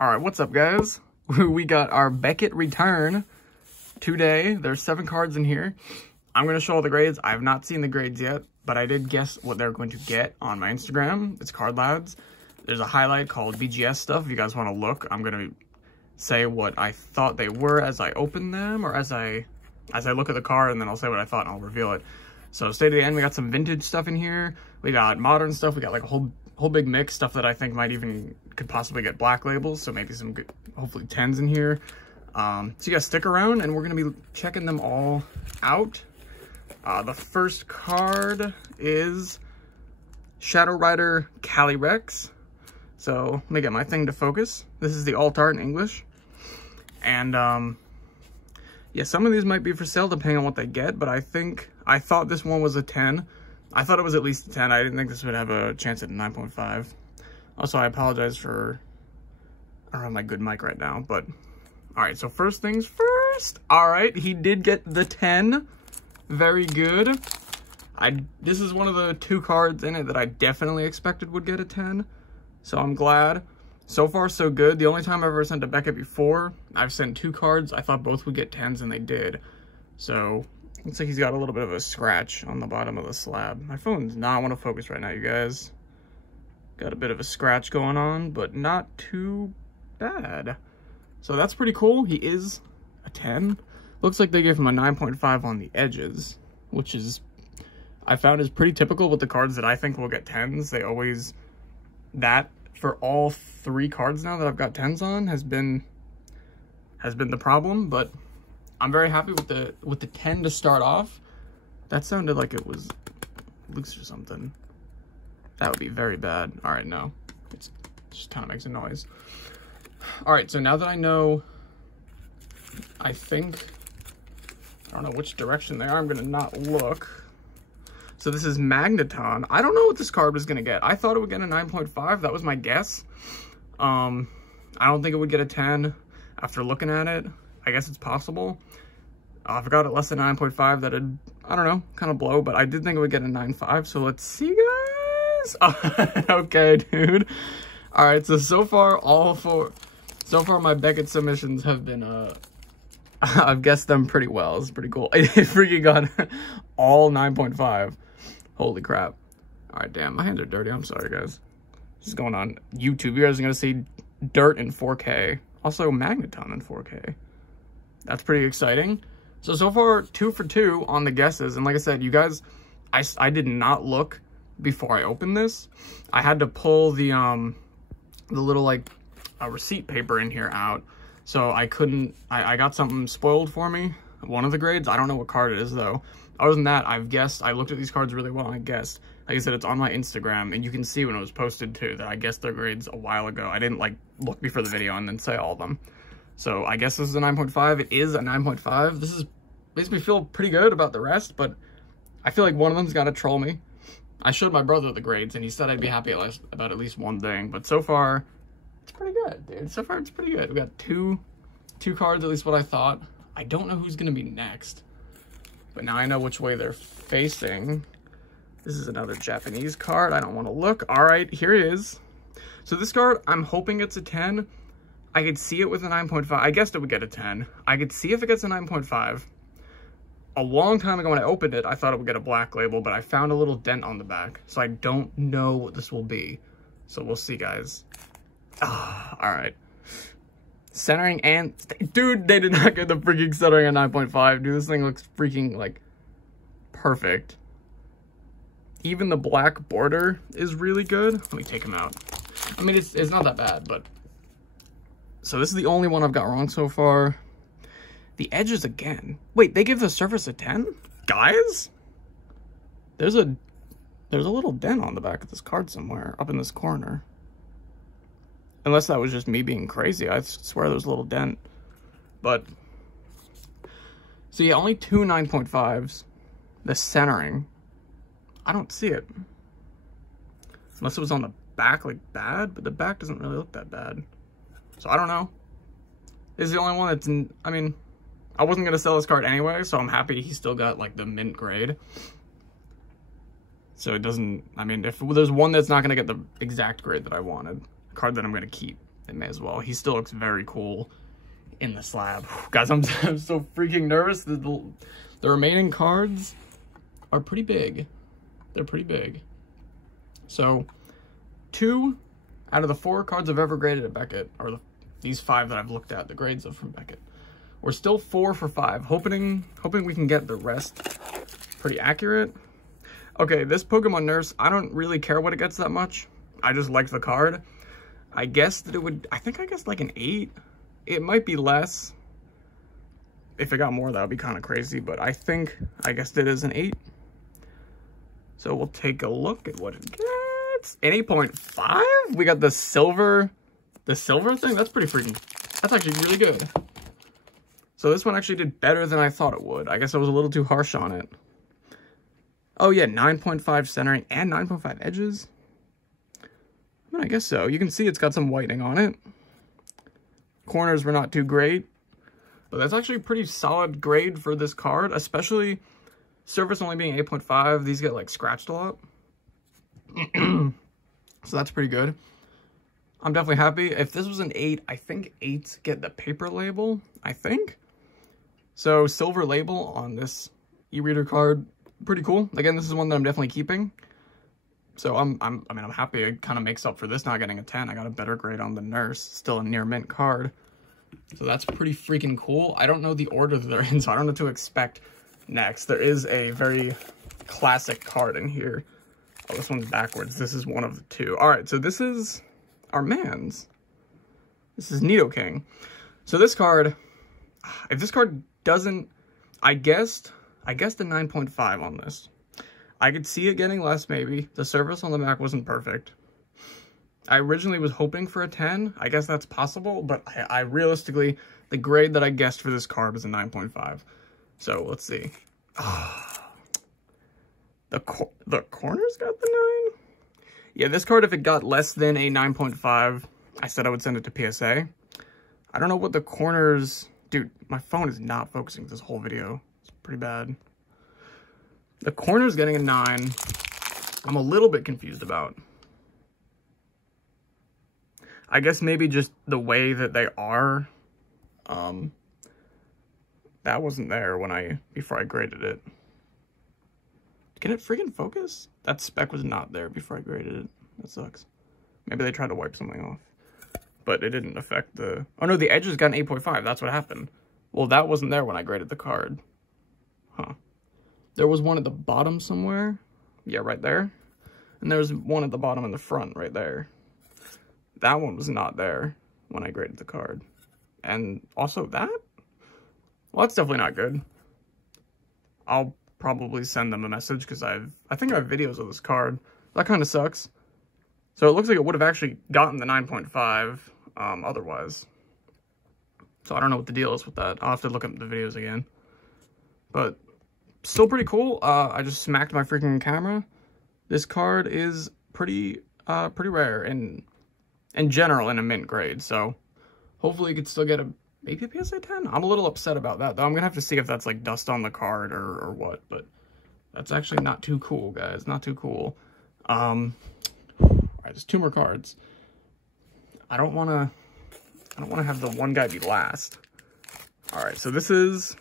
All right, what's up, guys? We got our Beckett return today. There's 7 cards in here. I'm going to show all the grades. I have not seen the grades yet, but I did guess what they're going to get on my Instagram. It's Card Lads. There's a highlight called BGS stuff. If you guys want to look, I'm going to say what I thought they were as I open them, or as I look at the card, and then I'll say what I thought and I'll reveal it. So stay to the end. We got some vintage stuff in here. We got modern stuff. We got like a whole big mix, stuff that I think could possibly get black labels, so maybe some good, hopefully 10s in here. So you guys stick around and we're gonna be checking them all out. The first card is Shadow Rider Calyrex. So let me get my thing to focus. This is the alt art in English. And yeah, some of these might be for sale depending on what they get, but I thought this one was a 10. I thought it was at least a 10. I didn't think this would have a chance at a 9.5. Also, I apologize for, I don't have my good mic right now, but all right, so first things first. All right, he did get the 10. Very good. This is one of the 2 cards in it that I definitely expected would get a 10, so I'm glad. So far, so good. The only time I've ever sent a Beckett before, I've sent 2 cards. I thought both would get 10s, and they did. So looks like he's got a little bit of a scratch on the bottom of the slab. My phone does not want to focus right now, you guys. Got a bit of a scratch going on, but not too bad. So that's pretty cool. He is a 10. Looks like they gave him a 9.5 on the edges, which is, I found, is pretty typical with the cards that I think will get 10s. They always, that for all 3 cards now that I've got 10s on has been the problem, but I'm very happy with the 10 to start off. That sounded like it was loose or something. That would be very bad. All right, no. It just kind of makes a noise. All right, so now that I know, I don't know which direction they are. I'm going to not look. So this is Magneton. I don't know what this card was going to get. I thought it would get a 9.5. That was my guess. I don't think it would get a 10 after looking at it. I guess it's possible. If I got it less than 9.5, that'd, I don't know, kind of blow, but I did think it would get a 9.5, so let's see, guys. Okay, dude. All right, so far my Beckett submissions have been, I've guessed them pretty well. It's pretty cool. I freaking got all 9.5. Holy crap. All right, damn, my hands are dirty. I'm sorry, guys. This is going on YouTube. You guys are going to see dirt in 4K. Also, Magneton in 4K. That's pretty exciting. So far, 2 for 2 on the guesses. And like I said, you guys, I did not look before I opened this. I had to pull the little, like, receipt paper in here out. So I couldn't, I got something spoiled for me. One of the grades. I don't know what card it is, though. Other than that, I've guessed. I looked at these cards really well, and I guessed. Like I said, it's on my Instagram, and you can see when it was posted, too, that I guessed their grades a while ago. I didn't, like, look before the video and then say all of them. So I guess this is a 9.5. It is a 9.5. This makes me feel pretty good about the rest, but I feel like one of them's got to troll me. I showed my brother the grades, and he said I'd be happy about at least one thing. But so far, it's pretty good, dude. So far, it's pretty good. We got two cards, at least what I thought. I don't know who's going to be next, but now I know which way they're facing. This is another Japanese card. I don't want to look. All right, here it is. So this card, I'm hoping it's a 10. I could see it with a 9.5. I guessed it would get a 10. I could see if it gets a 9.5. A long time ago when I opened it, I thought it would get a black label, but I found a little dent on the back. So I don't know what this will be. So we'll see, guys. All right. Centering and... Dude, they did not get the freaking centering at 9.5. Dude, this thing looks freaking, like, perfect. Even the black border is really good. Let me take him out. I mean, it's not that bad, but... So this is the only one I've got wrong so far. The edges again. Wait, they give the surface a 10? Guys? There's a little dent on the back of this card somewhere, up in this corner. Unless that was just me being crazy. I swear there was a little dent. But, so yeah, only 2 9.5s. The centering, I don't see it. Unless it was on the back, like, bad, but the back doesn't really look that bad. So I don't know. This is the only one that's, I mean, I wasn't going to sell this card anyway, so I'm happy he still got, like, the mint grade. So it doesn't, I mean, if there's one that's not going to get the exact grade that I wanted, a card that I'm going to keep. they may as well. He still looks very cool in the slab. Guys, I'm so freaking nervous. The remaining cards are pretty big. They're pretty big. So 2 out of the 4 cards I've ever graded at Beckett, or these 5 that I've looked at, the grades of from Beckett, we're still 4 for 5. Hoping we can get the rest pretty accurate. Okay, this Pokemon Nurse, I don't really care what it gets that much. I just liked the card. I guessed that it would, I guessed like an 8. It might be less. If it got more, that would be kind of crazy, but I guessed it is an 8. So we'll take a look at what it gets. An 8.5? We got the silver thing? That's pretty freaking, that's actually really good. So this one actually did better than I thought it would. I guess I was a little too harsh on it. Oh yeah, 9.5 centering and 9.5 edges. I mean, I guess so. You can see it's got some whitening on it. Corners were not too great, but that's actually a pretty solid grade for this card, especially surface only being 8.5. These get like scratched a lot. So that's pretty good. I'm definitely happy. If this was an 8, I think 8s get the paper label, I think. So silver label on this e-reader card, pretty cool. Again, this is one that I'm definitely keeping. So I'm happy. It kind of makes up for this not getting a 10. I got a better grade on the Nurse, still a near mint card. So that's pretty freaking cool. I don't know the order that they're in, so I don't know what to expect next. There is a very classic card in here. Oh, this one's backwards. This is one of the 2. All right, so this is our man's. This is Nidoking. So this card, if this card doesn't, I guessed a 9.5 on this. I could see it getting less, maybe. The surface on the back wasn't perfect. I originally was hoping for a 10. I guess that's possible, but I realistically, the grade that I guessed for this card was a 9.5. So let's see. The corners got the 9? Yeah, this card, if it got less than a 9.5, I said I would send it to PSA. I don't know what the corners... Dude, my phone is not focusing this whole video. It's pretty bad. The corner's getting a 9. I'm a little bit confused about. I guess maybe just the way that they are. That wasn't there when before I graded it. Can it freaking focus? That spec was not there before I graded it. That sucks. Maybe they tried to wipe something off. But it didn't affect the... Oh no, the edges got an 8.5. That's what happened. Well, that wasn't there when I graded the card. Huh. There was one at the bottom somewhere. Yeah, right there. And there was one at the bottom in the front right there. That one was not there when I graded the card. And also that? Well, that's definitely not good. I'll probably send them a message because I think I have videos of this card. That kind of sucks. So it looks like it would have actually gotten the 9.5 otherwise. So I don't know what the deal is with that. I'll have to look up the videos again. But still pretty cool. I just smacked my freaking camera. This card is pretty rare in general in a mint grade. So hopefully you could still get maybe a PSA 10. I'm a little upset about that, though. I'm going to have to see if that's like dust on the card or what. But that's actually not too cool, guys. Not too cool. Alright, there's 2 more cards. I don't want to have the one guy be last. Alright, so this is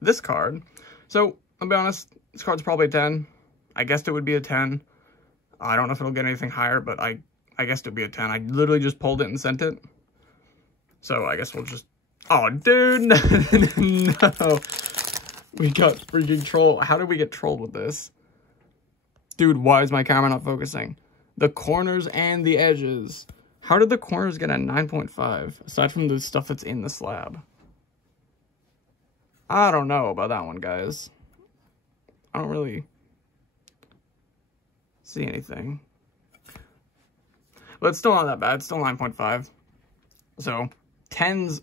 this card. So, I'll be honest, this card's probably a 10. I guessed it would be a 10. I don't know if it'll get anything higher, but I guessed it would be a 10. I literally just pulled it and sent it. So, I guess we'll just... Oh, dude! No! We got freaking trolled. How did we get trolled with this? Dude, why is my camera not focusing? The corners and the edges. How did the corners get a 9.5, aside from the stuff that's in the slab? I don't know about that one, guys. I don't really see anything. But it's still not that bad. It's still 9.5. So, 10s...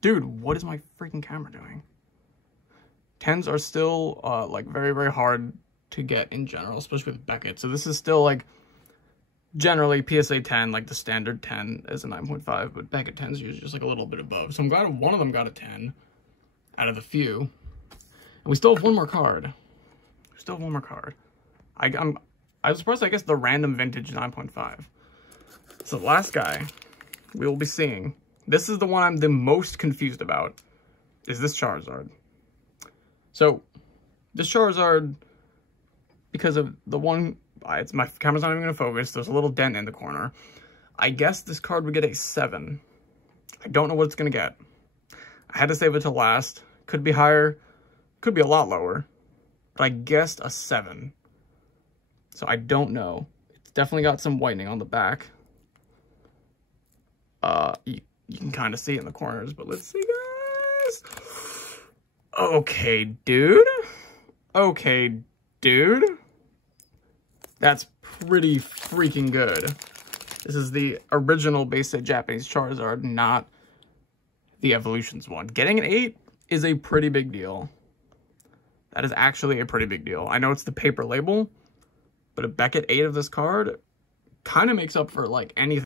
Dude, what is my freaking camera doing? 10s are still, like, very, very hard to get in general, especially with Beckett. So this is still, like, generally PSA 10, like, the standard 10 is a 9.5, but Beckett 10 is usually just, like, a little bit above. So I'm glad one of them got a 10 out of the few. And we still have one more card. We still have one more card. I was surprised, I guess, the random vintage 9.5. So the last guy We will be seeing. This is the one I'm the most confused about, is this Charizard. So, this Charizard, because of the one, my camera's not even going to focus, there's a little dent in the corner. I guess this card would get a 7. I don't know what it's going to get. I had to save it till last. Could be higher, could be a lot lower, but I guessed a 7. So I don't know. It's definitely got some whitening on the back. You can kind of see it in the corners, but let's see, guys. Okay, dude. Okay, dude. That's pretty freaking good. This is the original basic Japanese Charizard, not the Evolutions one. Getting an 8 is a pretty big deal. That is actually a pretty big deal. I know it's the paper label, but a Beckett 8 of this card kind of makes up for, like, anything.